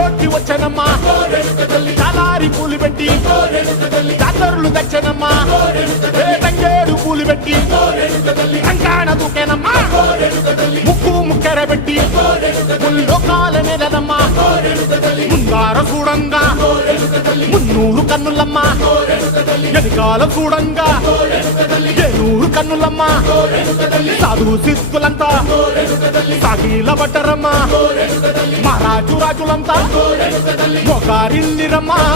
జ్యోతి వచ్చనమ్మా చాలారి పూలు పెట్టి జాతరులు తెచ్చనమ్మా తంగేడు పూలు పెట్టి కంకాణ దూకేనమ్మా ముక్కు ముక్కెర పెట్టి ముల్లోకాల నెలనమ్మా ముందార చూడంగా మున్నూరు కన్నులమ్మా ఎనకాల చూడంగా ఏనూరు కన్నులమ్మా సాధువు సిద్ధులంతా సాగిల బట్టరమ్మా మహారాజు రాజులంతా మొగారిల్లిరమ్మా